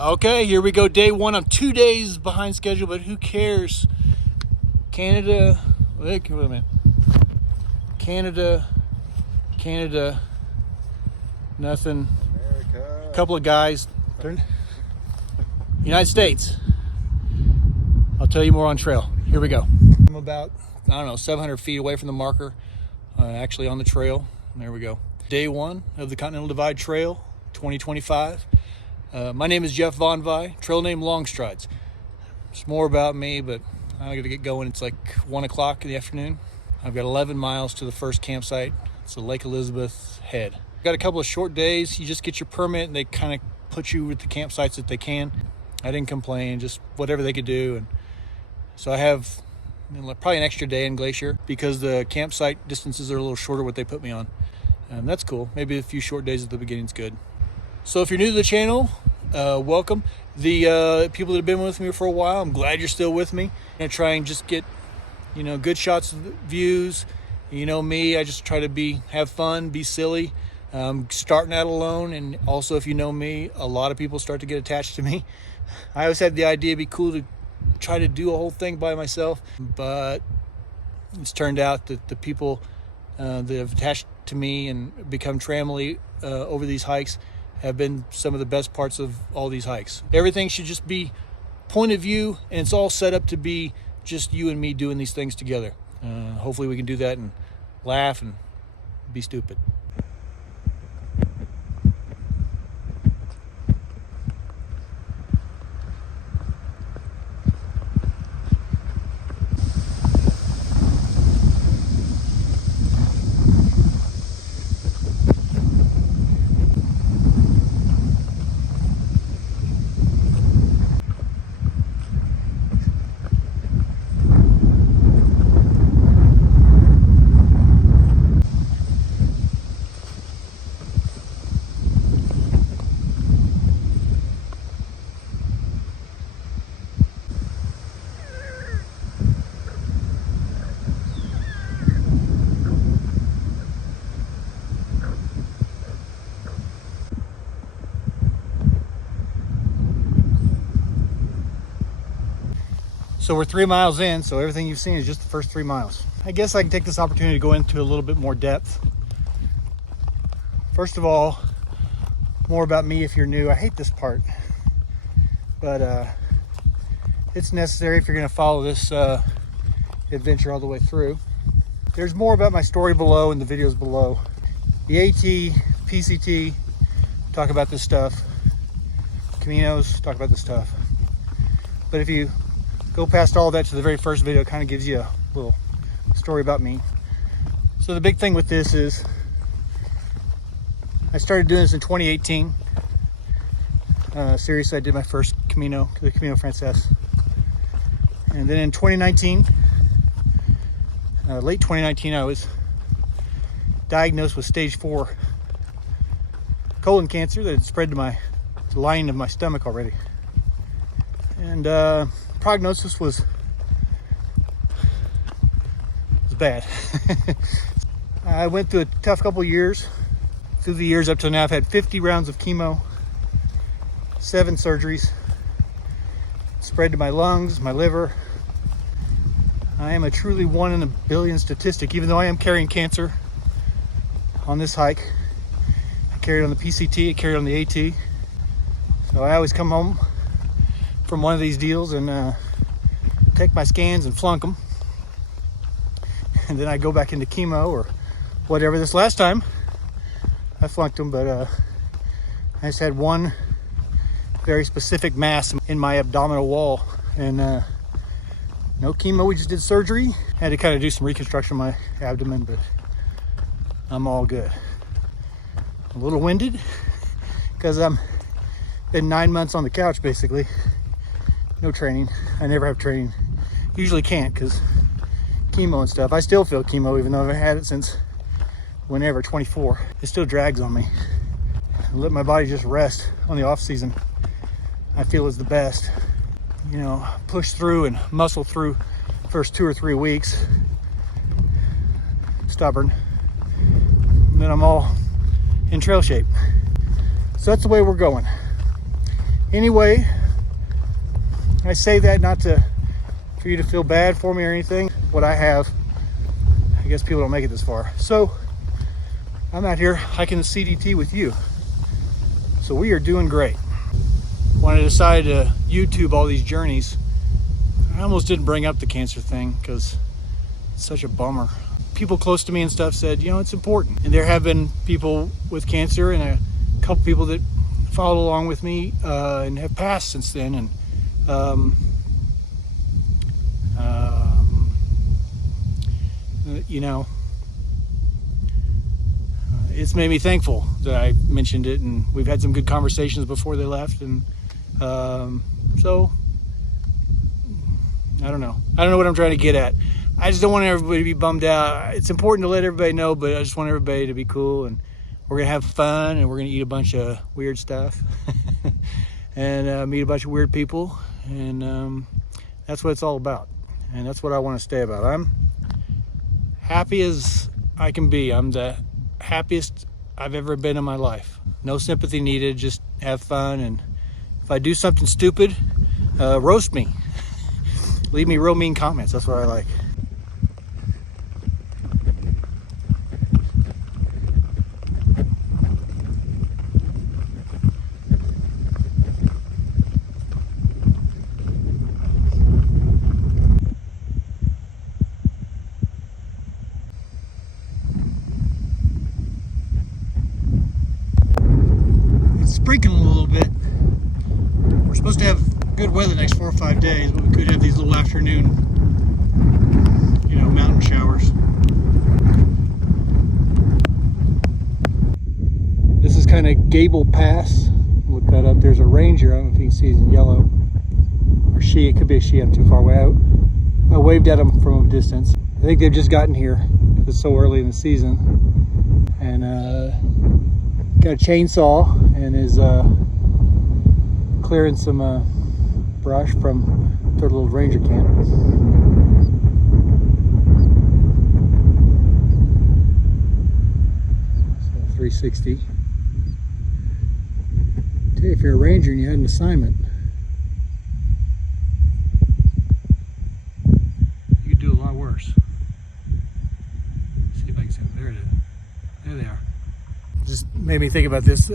Okay, here we go. Day one. I'm 2 days behind schedule, but who cares? Canada. Wait a minute. Canada. Nothing. America. A couple of guys. United States. I'll tell you more on trail. Here we go. I'm about, 700 feet away from the marker. Actually on the trail. There we go. Day one of the Continental Divide Trail 2025. My name is Jeff Von Vi, trail name Long Strides. It's more about me, but I gotta get going. It's like 1 o'clock in the afternoon. I've got 11 miles to the first campsite. It's the Lake Elizabeth head. Got a couple of short days. You just get your permit and they kind of put you with the campsites that they can. I didn't complain, just whatever they could do. And so I have probably an extra day in Glacier because the campsite distances are a little shorter what they put me on. And that's cool. Maybe a few short days at the beginning is good. So if you're new to the channel, welcome. The people that have been with me for a while, I'm glad you're still with me. I'm gonna try and just get, good shots of views. You know me, I just try to have fun, be silly. Starting out alone, and also if you know me, a lot of people start to get attached to me. I always had the idea it'd be cool to try to do a whole thing by myself, but it's turned out that the people that have attached to me and become family over these hikes have been some of the best parts of all these hikes. Everything should just be point of view, and it's all set up to be just you and me doing these things together. Hopefully we can do that and laugh and be stupid. So we're 3 miles in, so everything you've seen is just the first 3 miles. I guess I can take this opportunity to go into a little bit more depth. First of all, more about me if you're new. I hate this part, but it's necessary if you're gonna follow this adventure all the way through. There's more about my story below in the videos below. The AT, PCT, talk about this stuff. Caminos, talk about this stuff. But if you go past all that to the very first video, it kind of gives you a little story about me. So the big thing with this is I started doing this in 2018. Seriously, I did my first Camino, the Camino Frances. And then in 2019, late 2019, I was diagnosed with stage 4 colon cancer that had spread to the lining of my stomach already. And prognosis was bad. I went through a tough couple years. Through the years up to now, I've had 50 rounds of chemo, 7 surgeries, spread to my lungs, my liver. I am a truly 1 in a billion statistic, even though I am carrying cancer on this hike. I carried on the PCT, I carried on the AT. So I always come home from one of these deals and take my scans and flunk them, and then I go back into chemo or whatever. This last time I flunked them, but I just had one very specific mass in my abdominal wall, and no chemo. We just did surgery. Had to kind of do some reconstruction of my abdomen, but I'm all good. A little winded because I'm been 9 months on the couch basically. No training. I never have training. Usually can't because chemo and stuff. I still feel chemo even though I've had it since whenever, 24. It still drags on me. I let my body just rest on the off season. I feel is the best. Push through and muscle through first 2 or 3 weeks. Stubborn. And then I'm all in trail shape. So that's the way we're going. Anyway, I say that not for you to feel bad for me or anything. What I have, I guess people don't make it this far. So I'm out here hiking the CDT with you. So we are doing great. When I decided to YouTube all these journeys, I almost didn't bring up the cancer thing because it's such a bummer. People close to me and stuff said, you know, it's important. And there have been people with cancer and a couple people that followed along with me and have passed since then. And you know, it's made me thankful that I mentioned it, and we've had some good conversations before they left. And so I don't know what I'm trying to get at. I just don't want everybody to be bummed out. It's important to let everybody know, but I just want everybody to be cool, and we're gonna have fun, and we're gonna eat a bunch of weird stuff and meet a bunch of weird people, and that's what it's all about, and that's what I want to stay about. I'm happy as I can be. I'm the happiest I've ever been in my life. No sympathy needed, just have fun, and if I do something stupid, roast me. Leave me real mean comments, that's what I like. Sprinkling a little bit. We're supposed to have good weather the next 4 or 5 days, but we could have these little afternoon, you know, mountain showers. This is kind of Gable Pass. Look that up. There's a ranger. I don't know if you can see, he's in yellow. Or she. It could be a she. I'm too far away out. I waved at them from a distance. I think they've just gotten here because it's so early in the season. And got a chainsaw and is clearing some brush from their little ranger camp. So 360. Tell you, if you're a ranger and you had an assignment, you could do a lot worse. See if I can see them. There it is. There they are. Just made me think about this.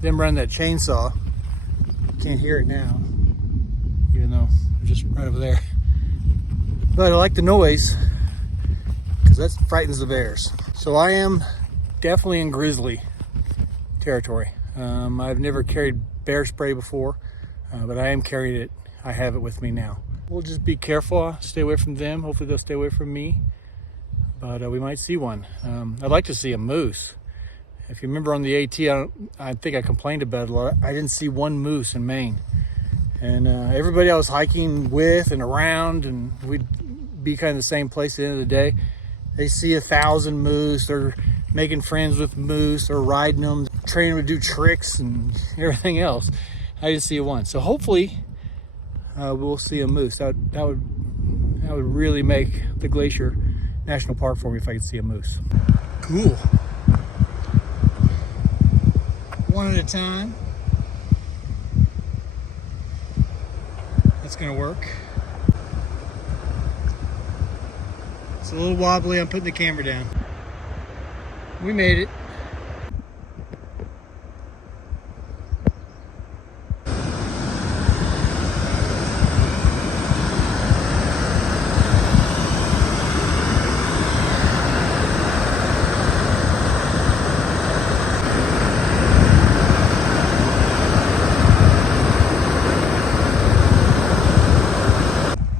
Them running that chainsaw. Can't hear it now, even though they're just right over there. But I like the noise because that frightens the bears. So I am definitely in grizzly territory. I've never carried bear spray before, but I am carrying it. I have it with me now. We'll just be careful, stay away from them. Hopefully they'll stay away from me, but we might see one. I'd like to see a moose. If you remember on the AT, I think I complained about it a lot. I didn't see one moose in Maine. And everybody I was hiking with and around, and we'd be kind of the same place at the end of the day, they see 1,000 moose. They're making friends with moose. They're riding them, training them to do tricks and everything else. I didn't see one. So hopefully we'll see a moose. That would really make the Glacier National Park for me if I could see a moose. Cool. One at a time. That's gonna work. It's a little wobbly. I'm putting the camera down. We made it.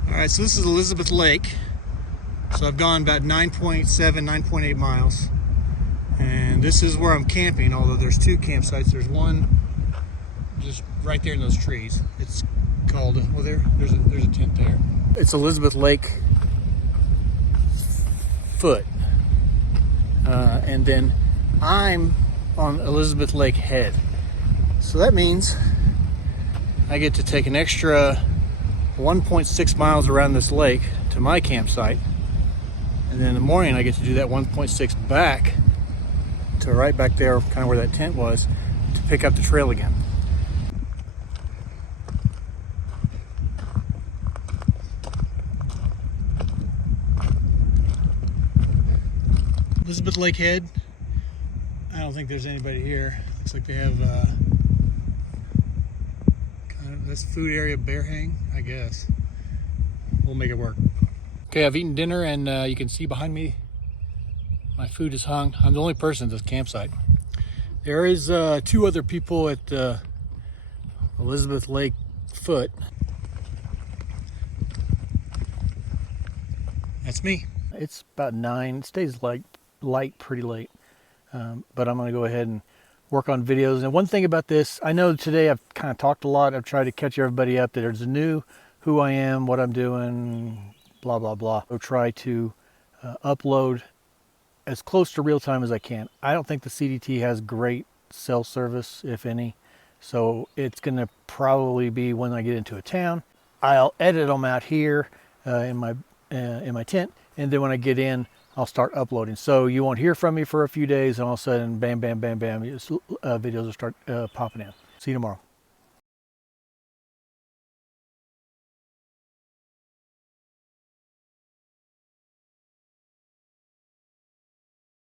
Alright, so this is Elizabeth Lake. So I've gone about 9.7, 9.8 miles. And this is where I'm camping, although there's 2 campsites. There's one just right there in those trees. It's called, well, there's a tent there. It's Elizabeth Lake foot. And then I'm on Elizabeth Lake head. So that means I get to take an extra 1.6 miles around this lake to my campsite, and then in the morning I get to do that 1.6 back to right back there, kind of where that tent was, to pick up the trail again. Elizabeth Lake Head. I don't think there's anybody here. Looks like they have kind of this food area, bear hang, I guess. We'll make it work. Okay, I've eaten dinner, and you can see behind me my food is hung. I'm the only person at this campsite. There is 2 other people at Elizabeth Lake foot. That's me. It's about 9. It stays light pretty late, but I'm going to go ahead and work on videos. And one thing about this, I know today I've kind of talked a lot. I've tried to catch everybody up that there's a new who I am, what I'm doing, blah blah blah. I'll try to upload as close to real time as I can. I don't think the CDT has great cell service, if any, so it's going to probably be when I get into a town. I'll edit them out here in my tent, and then when I get in, I'll start uploading. So you won't hear from me for a few days, and all of a sudden, bam, bam, bam, bam, videos will start popping in. See you tomorrow.